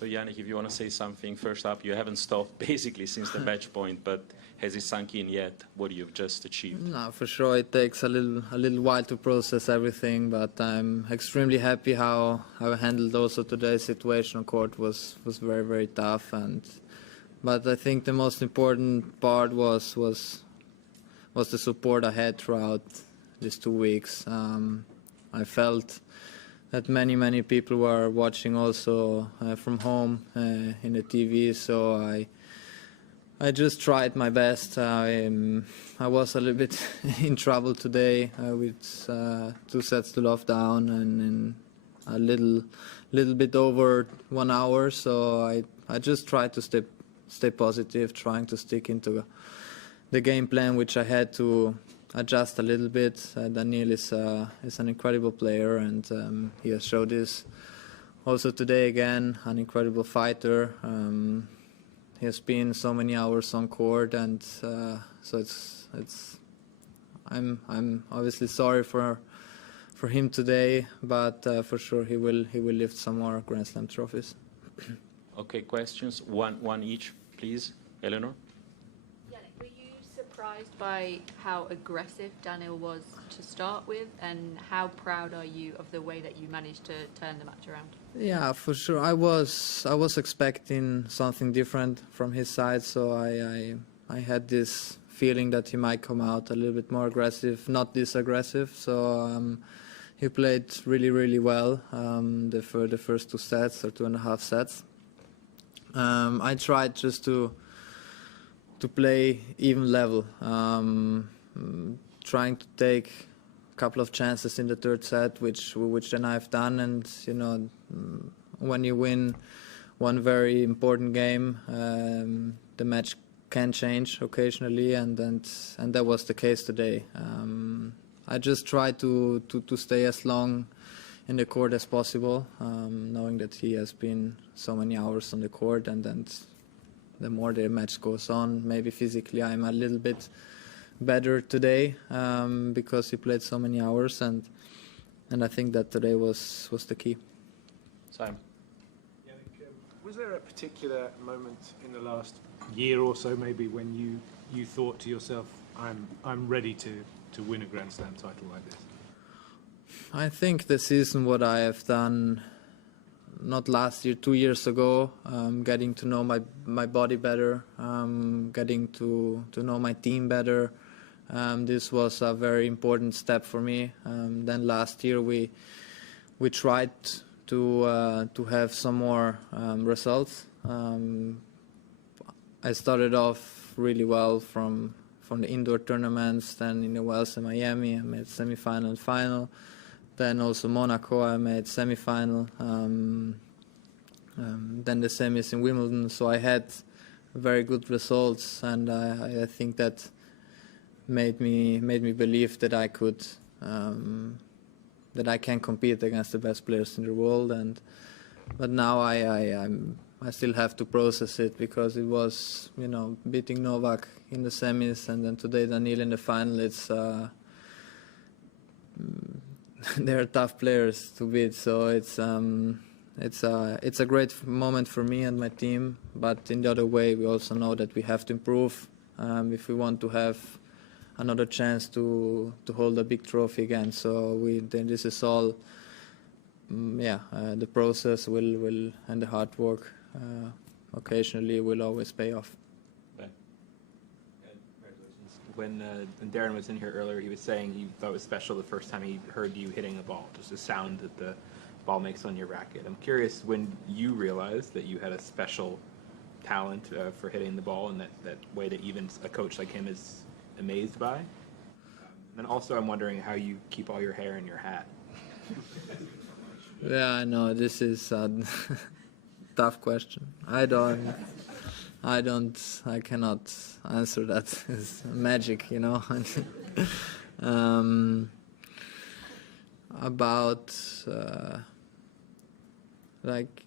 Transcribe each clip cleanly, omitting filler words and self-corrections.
So Jannik, if you want to say something, first up, you haven't stopped basically since the match point, but has it sunk in yet what you've just achieved? No, for sure it takes a little while to process everything, but I'm extremely happy how I handled also today's situation on court was very, very tough, but I think the most important part was the support I had throughout these 2 weeks. I felt that many people were watching also from home in the TV, so I just tried my best. I was a little bit in trouble today with 2 sets to love down and a little bit over 1 hour, so I just tried to stay positive, trying to stick into the game plan, which I had to adjust a little bit. Daniil is an incredible player, and he has showed this also today again. An incredible fighter. He has been so many hours on court, and so I'm obviously sorry for him today, but for sure he will lift some more Grand Slam trophies. Okay, questions, one each, please. Eleanor. Were you surprised by how aggressive Daniil was to start with, and how proud are you of the way that you managed to turn the match around? Yeah, for sure. I was expecting something different from his side, so I had this feeling that he might come out a little bit more aggressive, not this aggressive. So he played really well the first 2 sets or 2.5 sets. I tried just to play even level, trying to take a couple of chances in the 3rd set, which then I've done. And you know, when you win one very important game, the match can change occasionally, and that was the case today. I just tried to stay as long in the court as possible, knowing that he has been so many hours on the court, and then the more the match goes on, maybe physically I'm a little bit better today because he played so many hours, and I think that today was the key. Simon. Was there a particular moment in the last year or so, maybe, when you thought to yourself, I'm ready to win a Grand Slam title like this? I think the season what I have done, not last year, 2 years ago, getting to know my body better, getting to know my team better. This was a very important step for me. Then last year we tried to have some more results. I started off really well from the indoor tournaments. Then in the Wells in Miami, I made semi-final and final. Then also Monaco, I made semi-final. Then the semis in Wimbledon. So I had very good results, and I think that made me believe that I could, that I can compete against the best players in the world. But now I still have to process it, because it was, you know, beating Novak in the semis, and then today Daniil in the final. It's they're tough players to beat, so it's a great moment for me and my team. But in the other way, we also know that we have to improve if we want to have another chance to hold a big trophy again. So this is all, the process will and the hard work occasionally will always pay off. When Darren was in here earlier, he was saying he thought it was special the first time he heard you hitting a ball, just the sound that the ball makes on your racket. I'm curious when you realized that you had a special talent for hitting the ball, and that way that even a coach like him is amazed by. And also I'm wondering how you keep all your hair in your hat. Yeah, I know, this is a tough question. I cannot answer that. It's magic, you know. Like,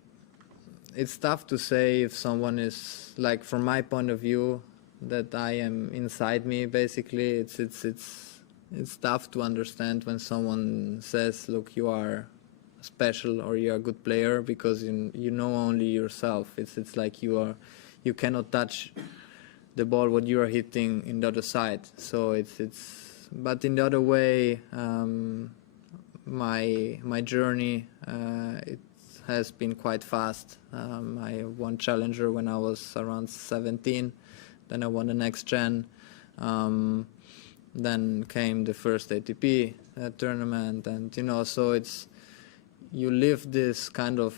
it's tough to say if someone is, like, from my point of view, that I am inside me, basically. It's tough to understand when someone says, look, you are special or you're a good player, because you know only yourself. It's like you cannot touch the ball what you are hitting in the other side. So but in the other way, my journey it has been quite fast. I won Challenger when I was around 17. Then I won the Next Gen. Then came the first ATP tournament, and so you live this kind of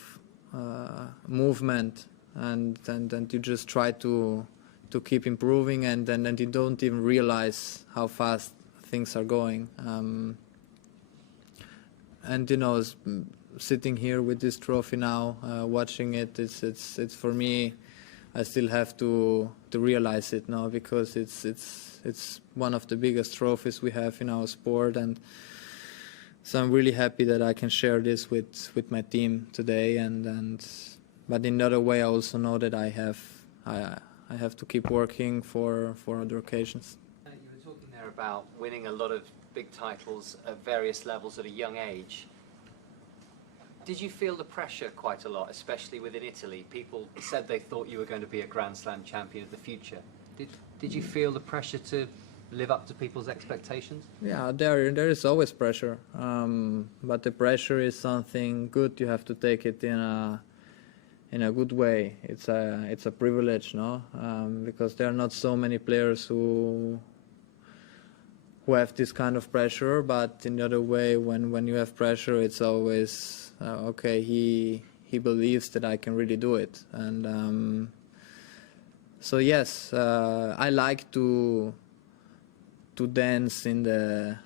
movement, and you just try to keep improving, and then you don't even realize how fast things are going. And sitting here with this trophy now, watching it, it's for me. I still have to realize it now, because it's one of the biggest trophies we have in our sport, and so I'm really happy that I can share this with my team today. But in the other way, I also know that I have to keep working for other occasions. You were talking there about winning a lot of big titles at various levels at a young age. Did you feel the pressure quite a lot, especially within Italy? People said they thought you were going to be a Grand Slam champion of the future. Did you feel the pressure to live up to people's expectations? Yeah, there is always pressure, but the pressure is something good. You have to take it in a good way. It's a privilege, no? Because there are not so many players who have this kind of pressure. But in the other way, when you have pressure, it's always okay. He believes that I can really do it, and so yes, I like to dance in the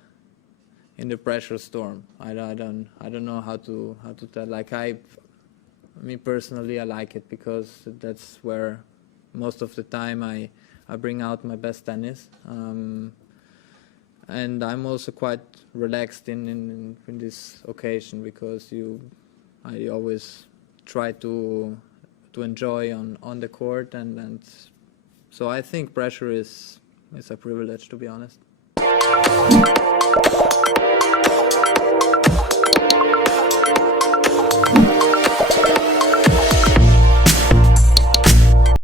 pressure storm. I don't know how to tell. Like me personally, I like it, because that's where most of the time I bring out my best tennis. And I'm also quite relaxed in this occasion, because I always try to enjoy on the court, and so I think pressure is a privilege, to be honest.